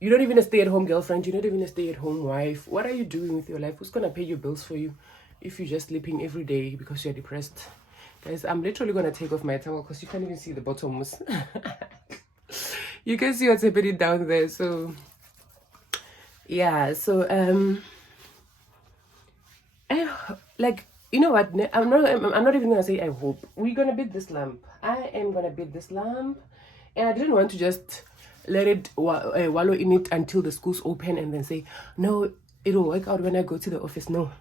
You're not even a stay-at-home girlfriend. You're not even a stay-at-home wife. What are you doing with your life? Who's gonna pay your bills for you if you're just sleeping every day because you're depressed? Guys, I'm literally gonna take off my towel because you can't even see the bottoms. You can see what's happening down there. So yeah, so like, you know what, I'm not even gonna say I hope. We're gonna beat this lamp. I am gonna beat this lamp, and I didn't want to just let it wallow in it until the schools open and then say no, it'll work out when I go to the office. No,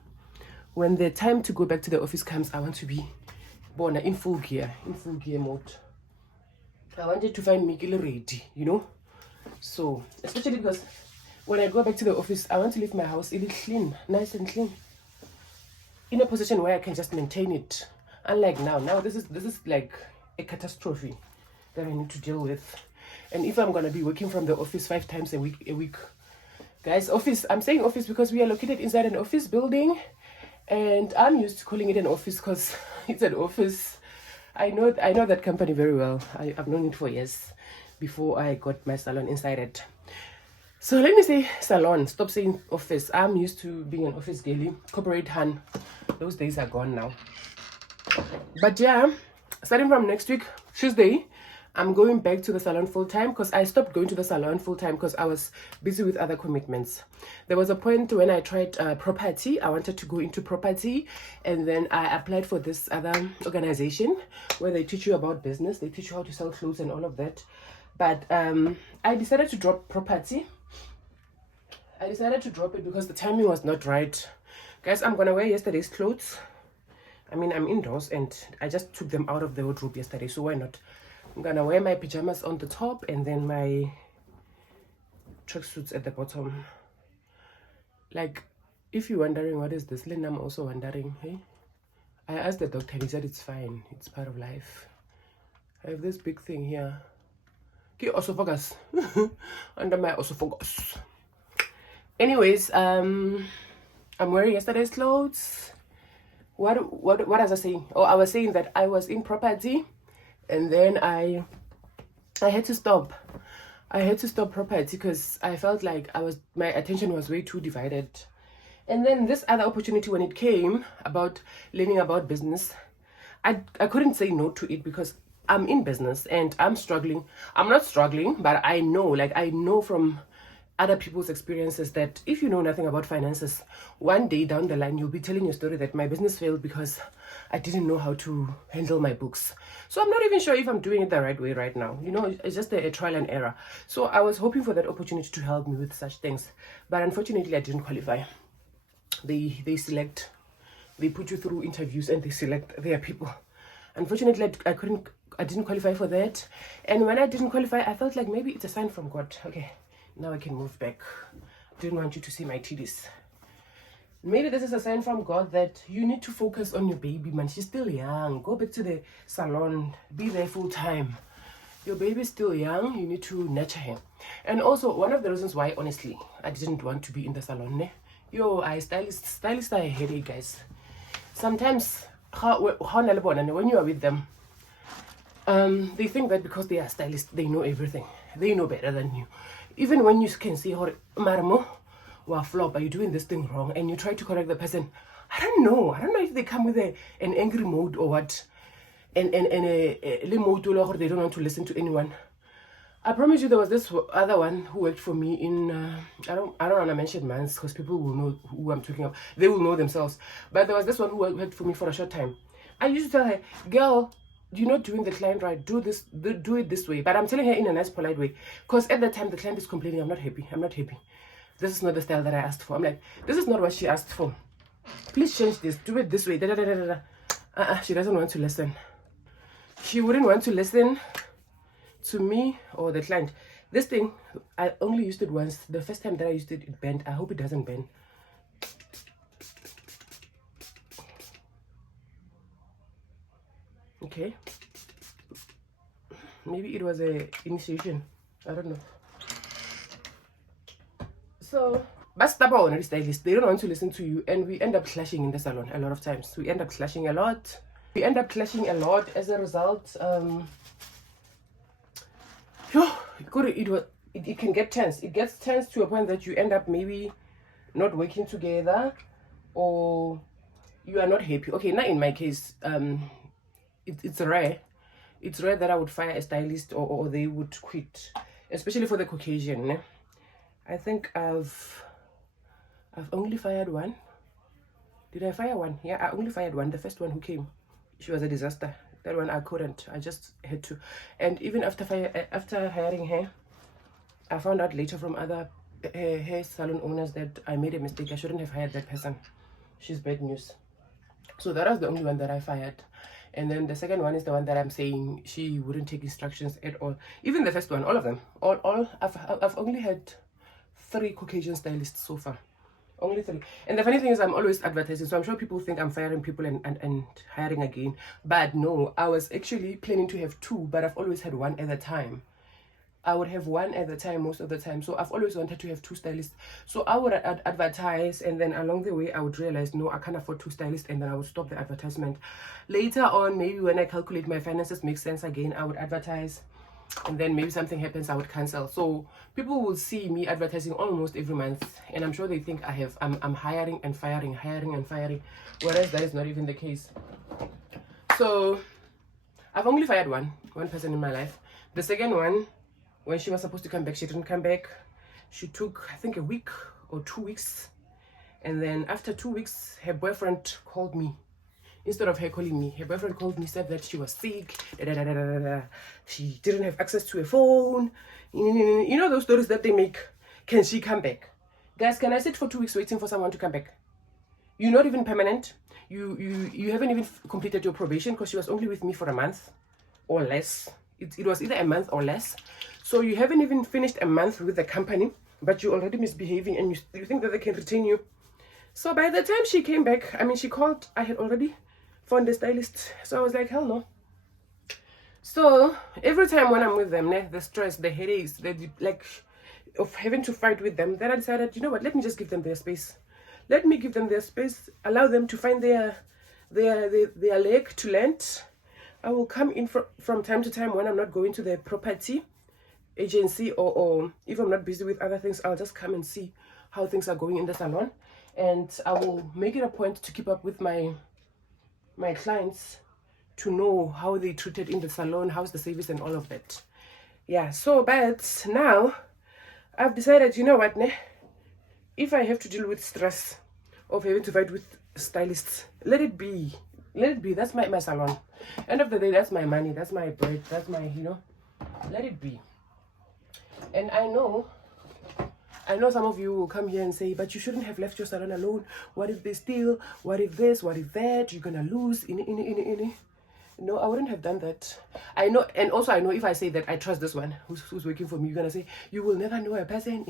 when the time to go back to the office comes, I want to be born in full gear mode. I wanted to find Miguel ready, you know. So especially because when I go back to the office, I want to leave my house clean, nice and clean, in a position where I can just maintain it. Unlike now this is like a catastrophe that I need to deal with. And if I'm gonna be working from the office 5 times a week, guys, office, I'm saying office because we are located inside an office building, and I'm used to calling it an office because it's an office. I know that company very well. I've known it for years before I got my salon inside it. So let me say salon, stop saying office. I'm used to being an office girly, corporate hand. Those days are gone now. But yeah, starting from next week, Tuesday, I'm going back to the salon full time because I stopped going to the salon full time because I was busy with other commitments. There was a point when I tried property. I wanted to go into property, and then I applied for this other organization where they teach you about business. They teach you how to sell clothes and all of that. But I decided to drop property. I decided to drop it because the timing was not right. Guys, I'm gonna wear yesterday's clothes. I mean, I'm indoors and I just took them out of the wardrobe yesterday, so why not? I'm gonna wear my pajamas on the top and then my tracksuits at the bottom. Like, if you're wondering what is this, Lynn, I'm also wondering. Hey, I asked the doctor and he said it's fine, it's part of life. I have this big thing here. Okay, esophagus. Under my esophagus. Anyways, I'm wearing yesterday's clothes. What was I saying? Oh, I was saying that I was in property, and then I had to stop. I had to stop property because I felt like my attention was way too divided. And then this other opportunity, when it came about learning about business, I couldn't say no to it because I'm in business and I'm struggling. I'm not struggling, but I know from other people's experiences that if you know nothing about finances, one day down the line you'll be telling your story that my business failed because I didn't know how to handle my books. So I'm not even sure if I'm doing it the right way right now. You know, it's just a trial and error. So I was hoping for that opportunity to help me with such things, but unfortunately I didn't qualify. They put you through interviews and they select their people. Unfortunately, I didn't qualify for that. And when I didn't qualify, I felt like maybe it's a sign from God. Okay, now I can move back. Didn't want you to see my titties. Maybe this is a sign from God that you need to focus on your baby, man. She's still young. Go back to the salon. Be there full time. Your baby's still young. You need to nurture her. And also, one of the reasons why, honestly, I didn't want to be in the salon. Stylists are a headache, guys. Sometimes, when you are with them, they think that because they are stylists, they know everything. They know better than you. Even when you can see, Maramo, wow, flop, are you doing this thing wrong? And you try to correct the person. I don't know if they come with an angry mode or what. And a mode or they don't want to listen to anyone. I promise you, there was this other one who worked for me in I don't want to mention mans because people will know who I'm talking about. They will know themselves. But there was this one who worked for me for a short time. I used to tell her, girl, you're not doing the client right. Do it this way. But I'm telling her in a nice, polite way. Because at that time the client is complaining, I'm not happy. This is not the style that I asked for. I'm like, this is not what she asked for. Please change this. Do it this way. She doesn't want to listen. She wouldn't want to listen to me or the client. This thing, I only used it once. The first time that I used it, it bent. I hope it doesn't bend. Okay. Maybe it was a initiation. I don't know. So, but stubborn stylists, they don't want to listen to you, and we end up clashing in the salon a lot of times. We end up clashing a lot. As a result. It can get tense. It gets tense to a point that you end up maybe not working together, or you are not happy. Okay, now in my case, it's rare. It's rare that I would fire a stylist or they would quit, especially for the Caucasian. Ne? I think I've only fired one. Did I fire one? Yeah, I only fired one. The first one who came, she was a disaster. That one I couldn't. I just had to. And even after hiring her, I found out later from other hair salon owners that I made a mistake. I shouldn't have hired that person. She's bad news. So that was the only one that I fired. And then the second one is the one that I'm saying she wouldn't take instructions at all. Even the first one, all of them. I've only had 3 Caucasian stylists so far. Only 3. And the funny thing is I'm always advertising, so I'm sure people think I'm firing people and hiring again. But no, I was actually planning to have 2, but I've always had 1 at a time. I would have 1 at the time most of the time. So I've always wanted to have 2 stylists. So I would advertise, and then along the way I would realize, no, I can't afford 2 stylists, and then I would stop the advertisement. Later on, maybe when I calculate my finances make sense again, I would advertise, and then maybe something happens, I would cancel. So people will see me advertising almost every month, and I'm sure they think I'm hiring and firing, whereas that is not even the case. So I've only fired one person in my life. The second one, when she was supposed to come back, she didn't come back. She took, I think, a week or 2 weeks. And then after 2 weeks, her boyfriend called me. Instead of her calling me, her boyfriend called me, said that she was sick. She didn't have access to a phone. You know those stories that they make. Can she come back? Guys, can I sit for 2 weeks waiting for someone to come back? You're not even permanent. You haven't even completed your probation, because she was only with me for a month or less. It was either a month or less. So you haven't even finished a month with the company, but you're already misbehaving, and you think that they can retain you. So by the time she came back, I mean, she called, I had already found the stylist. So I was like, hell no. So every time when I'm with them, the stress, the headaches, like of having to fight with them, then I decided, you know what, let me just give them their space. Let me give them their space, allow them to find their leg to land. I will come in from time to time when I'm not going to the property agency, or if I'm not busy with other things, I'll just come and see how things are going in the salon. And I will make it a point to keep up with my clients, to know how they treated in the salon, how's the service and all of that. Yeah, so but now I've decided, you know what, if I have to deal with stress of having to fight with stylists, let it be. That's my salon. End of the day, that's my money, that's my bread, that's my, let it be. And I know some of you will come here and say, but you shouldn't have left your salon alone. What if they steal? What if this? What if that? You're gonna lose. No, I wouldn't have done that. I know, and also I know if I say that I trust this one who's working for me, you're gonna say you will never know a person.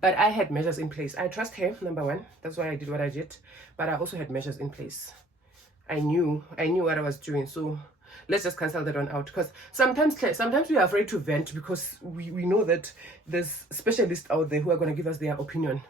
But I had measures in place. I trust her, number one. That's why I did what I did. But I also had measures in place. I knew what I was doing. So let's just cancel that one out, because sometimes we are afraid to vent, because we know that there's specialists out there who are going to give us their opinion.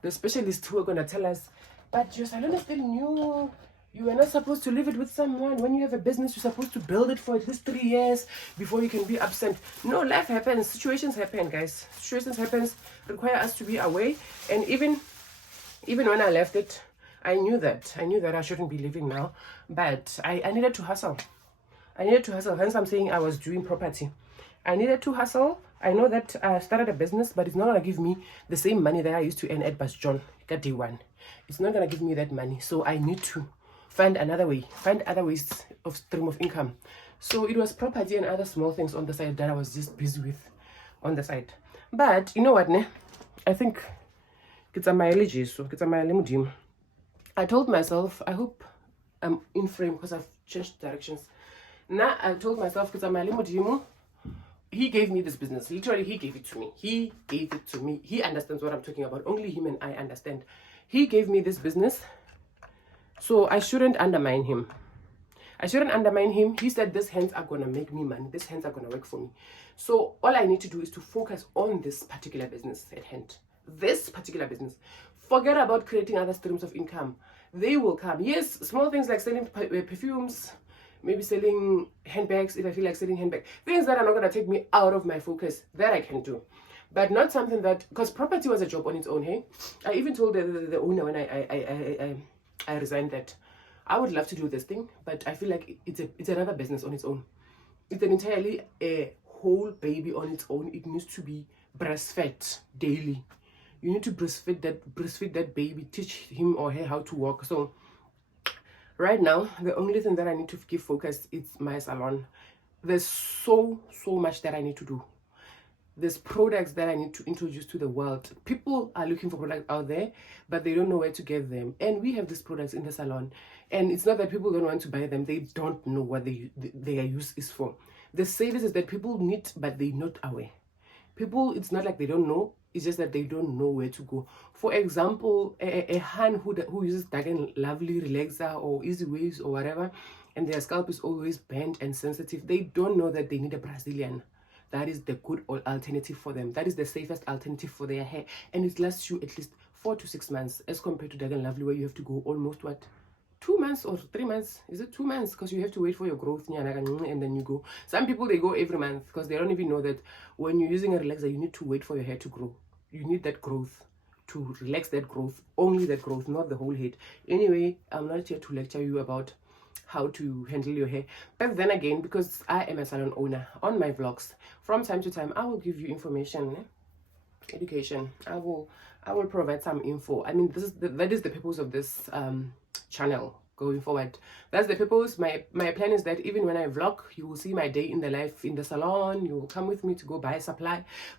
There's specialists who are going to tell us, but your salon is still new. You are not supposed to leave it with someone. When you have a business, you're supposed to build it for at least 3 years before you can be absent. No, life happens. Situations happen, guys. Situations happen, require us to be away. And even when I left it, I knew that I shouldn't be leaving now, but I needed to hustle. Hence I'm saying I was doing property. I needed to hustle. I know that I started a business, but it's not going to give me the same money that I used to earn at Bas John at day one. It's not going to give me that money. So I need to find other ways of stream of income. So it was property and other small things on the side that I was just busy with on the side. But you know what, I think it's a mileage, so it's a mileage. I told myself, I hope I'm in frame because I've changed directions. Now I told myself, he gave me this business. Literally, he gave it to me. He understands what I'm talking about. Only him and I understand. He gave me this business, so I shouldn't undermine him. He said, these hands are going to make me money. These hands are going to work for me. So all I need to do is to focus on this particular business at hand. This particular business. Forget about creating other streams of income. They will come. Yes, small things like selling perfumes, maybe selling handbags if I feel like selling handbags. Things that are not going to take me out of my focus, that I can do. But not something that, because property was a job on its own, hey? I even told the owner when I resigned that I would love to do this thing, but I feel like it's another business on its own. It's an entirely a whole baby on its own. It needs to be breastfed daily. You need to breastfeed that baby, teach him or her how to walk. So right now, the only thing that I need to give focus is my salon. There's so much that I need to do. There's products that I need to introduce to the world. People are looking for products out there, but they don't know where to get them. And we have these products in the salon. And it's not that people don't want to buy them. They don't know what their use is for. The services that people need, but they're not aware. People, it's not like they don't know. It's just that they don't know where to go. For example, a hand who uses Dark and Lovely relaxer or Easy Waves or whatever, and their scalp is always bent and sensitive, they don't know that they need a Brazilian. That is the good alternative for them. That is the safest alternative for their hair. And it lasts you at least 4 to 6 months as compared to Dark and Lovely, where you have to go almost, what, 2 months or 3 months? Is it 2 months? Because you have to wait for your growth and then you go. Some people, they go every month because they don't even know that when you're using a relaxer, you need to wait for your hair to grow. You need that growth to relax that growth, only that growth, not the whole head. Anyway, I'm not here to lecture you about how to handle your hair, but then again, because I am a salon owner, on my vlogs from time to time I will give you information, education. I will provide some info. I mean, that is the purpose of this channel going forward. That's the purpose. My plan is that even when I vlog, you will see my day in the life in the salon. You will come with me to go buy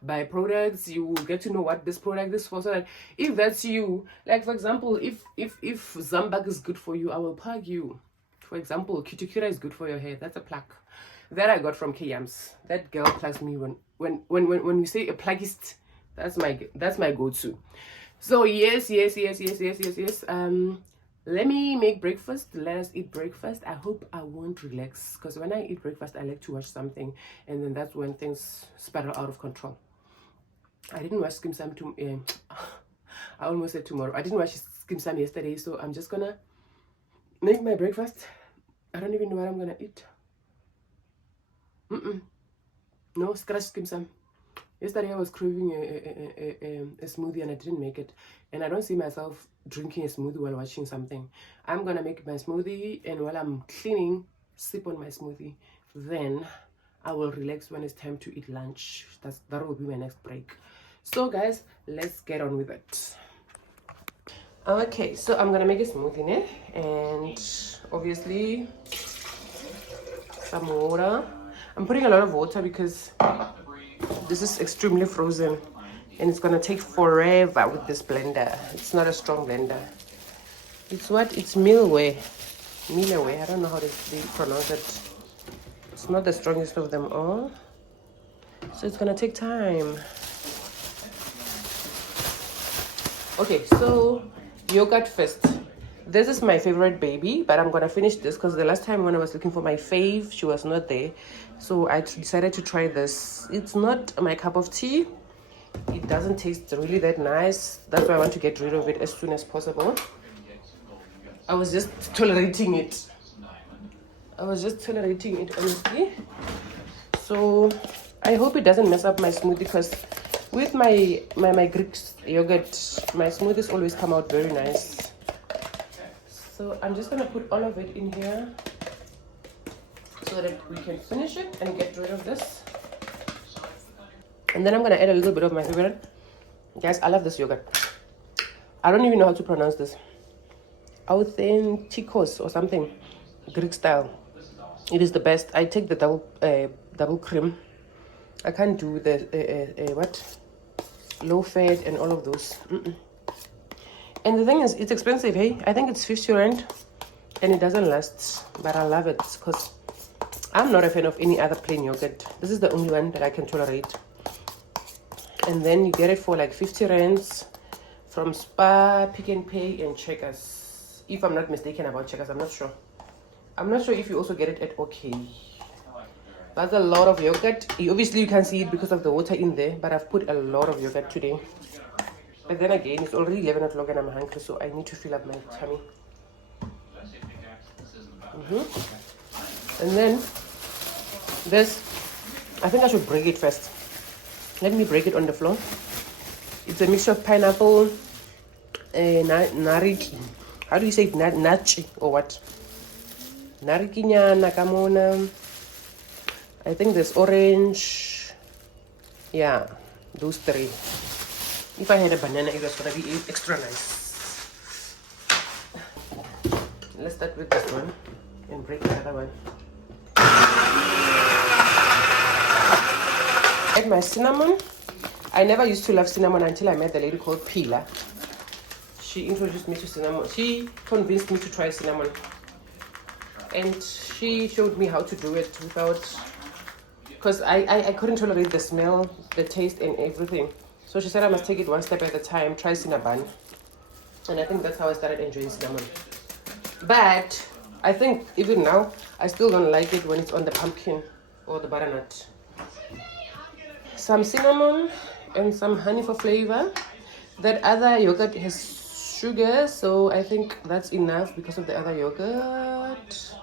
buy products. You will get to know what this product is for, so that if that's you, like for example, if Zambag is good for you, I will plug you. For example, Cuticura is good for your hair. That's a plug that I got from Kayams. That girl plugs me when we say a pluggist. That's my go-to. So yes. Let me make breakfast. Let us eat breakfast. I hope I won't relax, because when I eat breakfast, I like to watch something, and then that's when things spiral out of control. I didn't watch Skim Sam I almost said tomorrow. I didn't watch Skim Sam yesterday, so I'm just gonna make my breakfast. I don't even know what I'm gonna eat. No, scratch Skim Sam. Yesterday I was craving a smoothie and I didn't make it. And I don't see myself drinking a smoothie while watching something. I'm gonna make my smoothie, and while I'm cleaning, sip on my smoothie. Then I will relax when it's time to eat lunch. That will be my next break. So guys, let's get on with it. Okay, so I'm gonna make a smoothie now, and obviously some water. I'm putting a lot of water because this is extremely frozen and it's gonna take forever with this blender. It's not a strong blender. It's what? It's Millway. I don't know how they pronounce it. It's not the strongest of them all, so it's gonna take time. Okay, so yogurt first. This is my favorite baby, but I'm gonna finish this because the last time when I was looking for my fave, she was not there. So I decided to try this. It's not my cup of tea. It doesn't taste really that nice. That's why I want to get rid of it as soon as possible. I was just tolerating it. Honestly. So I hope it doesn't mess up my smoothie, because with my Greek yogurt, my smoothies always come out very nice. So I'm just gonna put all of it in here so that we can finish it and get rid of this. And then I'm gonna add a little bit of my favorite. Guys, I love this yogurt. I don't even know how to pronounce this. Authenticos or something, Greek style. It is the best. I take the double cream. I can't do the low fat and all of those. And the thing is, it's expensive, hey? I think it's 50 rand and it doesn't last, but I love it because I'm not a fan of any other plain yogurt. This is the only one that I can tolerate. And then you get it for like 50 rands from Spar, Pick n Pay, and Checkers. If I'm not mistaken about Checkers, I'm not sure. I'm not sure if you also get it at OK. That's a lot of yogurt. Obviously, you can see it because of the water in there, but I've put a lot of yogurt today. But then again, it's already 11 o'clock and I'm hungry, so I need to fill up my tummy. And then this, I think I should break it first. Let me break it on the floor. It's a mixture of pineapple, nariki. how do you say it? Nachi or what? Narikinyana kamona. I think there's orange. Yeah, those three. If I had a banana, it was gonna be extra nice. Let's start with this one and break the other one. Add my cinnamon. I never used to love cinnamon until I met the lady called Pila. She introduced me to cinnamon. She convinced me to try cinnamon. And she showed me how to do it without... Because I couldn't tolerate the smell, the taste, and everything. So she said I must take it one step at a time, try cinnamon. And I think that's how I started enjoying cinnamon. But I think even now, I still don't like it when it's on the pumpkin or the butternut. Some cinnamon and some honey for flavor. That other yogurt has sugar, so I think that's enough because of the other yogurt.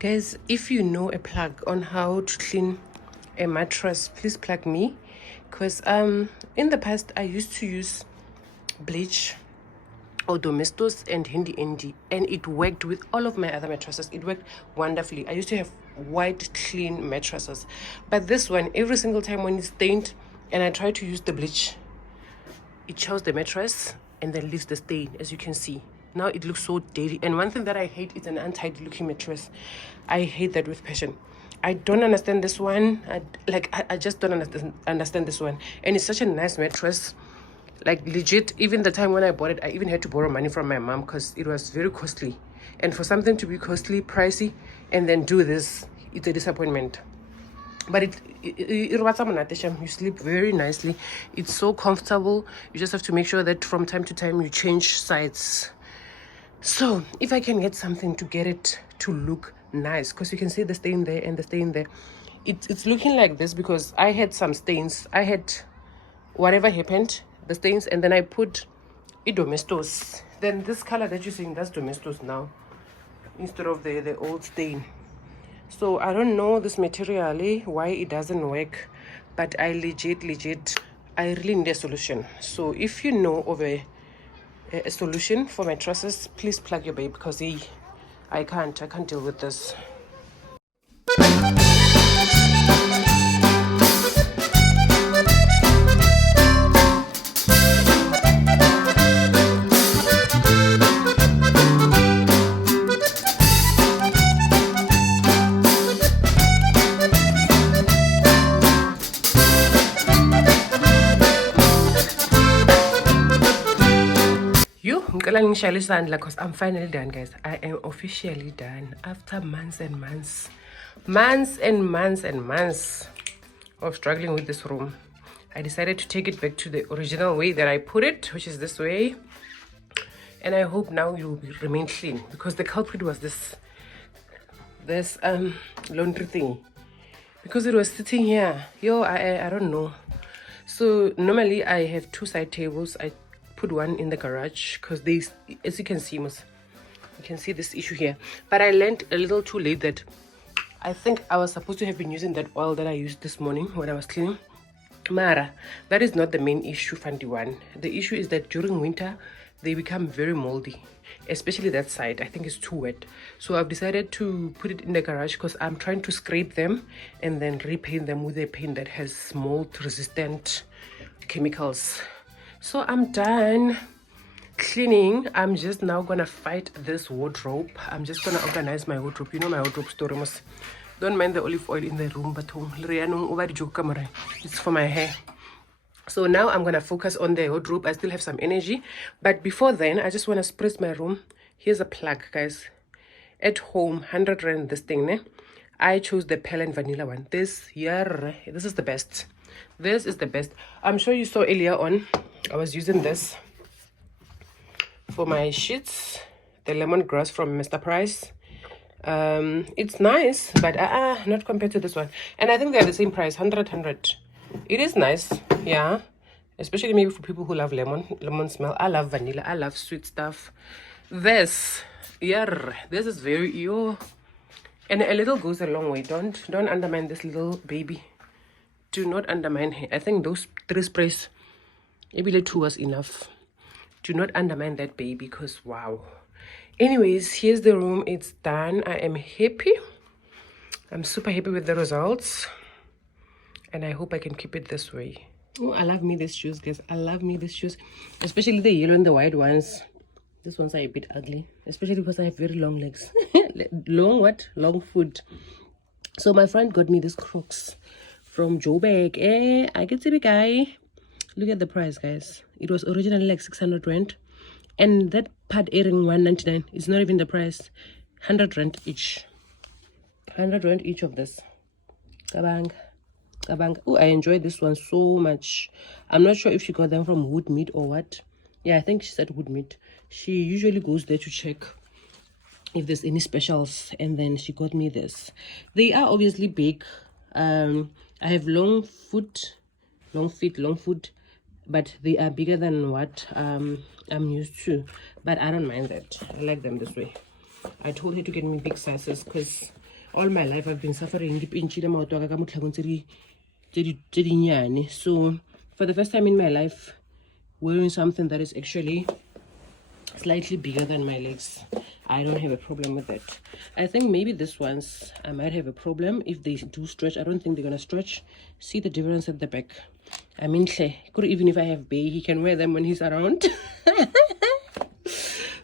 Guys, if you know a plug on how to clean a mattress, please plug me, because in the past I used to use bleach or domestos and hindi, and it worked with all of my other mattresses. It worked wonderfully. I used to have white clean mattresses, but this one, every single time when it's stained and I try to use the bleach, it shows the mattress and then leaves the stain, as you can see. Now it looks so dirty. And one thing that I hate is an untidy looking mattress. I hate that with passion. I don't understand this one. I just don't understand this one. And it's such a nice mattress. Like legit, even the time when I bought it, I even had to borrow money from my mom because it was very costly. And for something to be costly, pricey, and then do this, it's a disappointment. But you sleep very nicely. It's so comfortable. You just have to make sure that from time to time you change sides. So if I can get something to get it to look nice, because you can see the stain there and the stain there, it's looking like this because I had some stains. I had whatever happened, the stains, and then I put domestos. Then this color that you're seeing, that's domestos now instead of the old stain. So I don't know this material why it doesn't work, but I legit I really need a solution. So if you know of a solution for my trusses, please plug your babe, because I can't deal with this. Because I'm finally done, guys. I am officially done after months and months of struggling with this room. I decided to take it back to the original way that I put it, which is this way, and I hope now it will remain clean, because the culprit was this laundry thing, because it was sitting here. I don't know. So normally I have 2 side tables. I put one in the garage because they, as you can see, you can see this issue here. But I learned a little too late that I think I was supposed to have been using that oil that I used this morning when I was cleaning. Mara, that is not the main issue, Fundy One. The issue is that during winter they become very moldy, especially that side. I think it's too wet. So I've decided to put it in the garage because I'm trying to scrape them and then repaint them with a paint that has mold resistant chemicals. So I'm done cleaning. I'm just now gonna fight this wardrobe. I'm just gonna organize my wardrobe. You know my wardrobe story. Don't mind the olive oil in the room, but it's for my hair. So now I'm gonna focus on the wardrobe. I still have some energy, but before then I just want to spritz my room. Here's a plug, guys. At home, 100 rand this thing, ne? I chose the pearl and vanilla one. This is the best. This is the best. I'm sure you saw earlier on I was using this for my sheets, the lemongrass from Mr. Price. It's nice, but not compared to this one. And I think they're the same price, 100. It is nice, yeah, especially maybe for people who love lemon smell. I love vanilla, I love sweet stuff. This is very and a little goes a long way. Don't undermine this little baby. Do not undermine her. I think those 3 sprays, maybe 2 was enough. Do not undermine that baby, because wow. Anyways, here's the room. It's done. I am happy. I'm super happy with the results, and I hope I can keep it this way. Oh, I love me these shoes, guys. I love me these shoes, especially the yellow and the white ones. These ones are a bit ugly, especially because I have very long legs. Long foot. So my friend got me these Crocs from Joburg. I get to the guy. Look at the price, guys. It was originally like 600 rand, and that pad earring 199 is not even the price. 100 rand each. 100 rand each of this. Kabang. Oh, I enjoyed this one so much. I'm not sure if she got them from Woodmead or what. Yeah, I think she said Woodmead. She usually goes there to check if there's any specials, and then she got me this. They are obviously big. I have long feet, but they are bigger than what I'm used to. But I don't mind that. I like them this way. I told her to get me big sizes because all my life I've been suffering. So for the first time in my life, wearing something that is actually slightly bigger than my legs, I don't have a problem with that. I think maybe this ones I might have a problem if they do stretch. I don't think they're gonna stretch. See the difference at the back. I mean, even if I have Bay, he can wear them when he's around.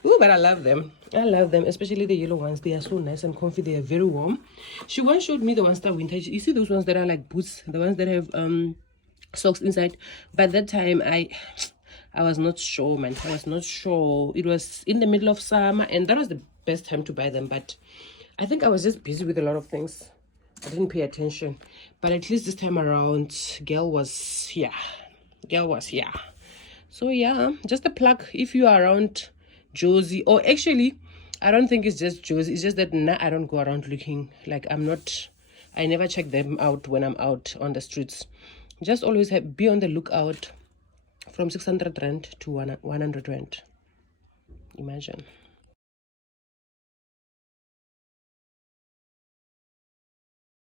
Ooh, but I love them. I love them, especially the yellow ones. They are so nice and comfy. They are very warm. She once showed me the ones that winter. You see those ones that are like boots, the ones that have socks inside. But that time I was not sure, man. I was not sure. It was in the middle of summer, and that was the best time to buy them. But I think I was just busy with a lot of things. I didn't pay attention. But at least this time around, girl was here. So yeah, just a plug if you are around Josie. Or actually, I don't think it's just Josie. It's just that now I don't go around looking. Like I never check them out when I'm out on the streets. Just always be on the lookout from 600 rand to 100 rand. Imagine.